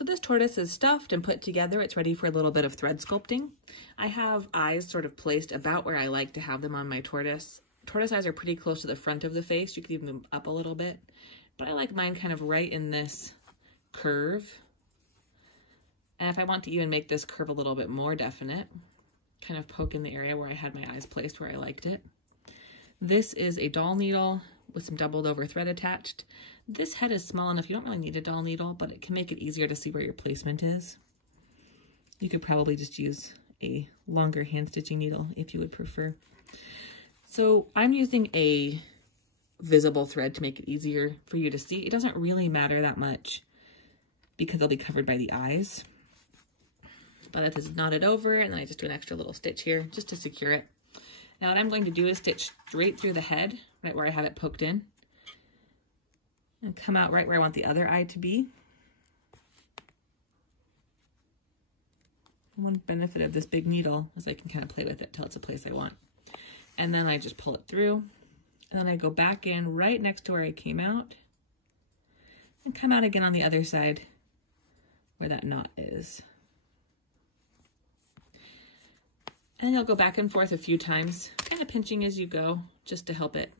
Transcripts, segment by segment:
So this tortoise is stuffed and put together. It's ready for a little bit of thread sculpting. I have eyes sort of placed about where I like to have them on my tortoise. Tortoise eyes are pretty close to the front of the face. You can even move up a little bit, but I like mine kind of right in this curve. And if I want to even make this curve a little bit more definite, kind of poke in the area where I had my eyes placed where I liked it. This is a doll needle with some doubled over thread attached. This head is small enough, you don't really need a doll needle, but it can make it easier to see where your placement is. You could probably just use a longer hand stitching needle if you would prefer. So I'm using a visible thread to make it easier for you to see. It doesn't really matter that much because they'll be covered by the eyes. But that is knotted over, and then I just do an extra little stitch here just to secure it. Now what I'm going to do is stitch straight through the head, right where I have it poked in, and come out right where I want the other eye to be. One benefit of this big needle is I can kind of play with it till it's a place I want. And then I just pull it through, and then I go back in right next to where I came out, and come out again on the other side where that knot is. And you'll go back and forth a few times, kind of pinching as you go, just to help it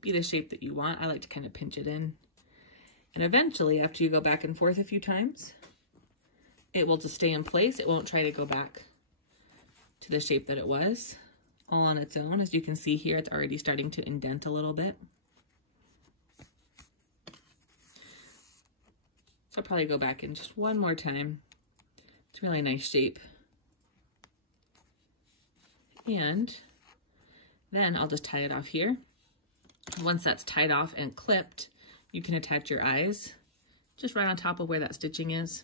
be the shape that you want. I like to kind of pinch it in. And eventually, after you go back and forth a few times, it will just stay in place. It won't try to go back to the shape that it was, all on its own. As you can see here, it's already starting to indent a little bit. So I'll probably go back in just one more time. It's a really nice shape. And then I'll just tie it off here. Once that's tied off and clipped, you can attach your eyes just right on top of where that stitching is.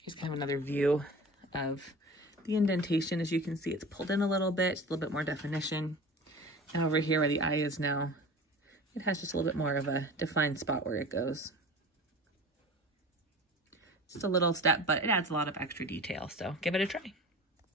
Here's kind of another view of the indentation. As you can see, it's pulled in a little bit, a little bit more definition. And over here where the eye is now, it has just a little bit more of a defined spot where it goes. Just a little step, but it adds a lot of extra detail, so give it a try.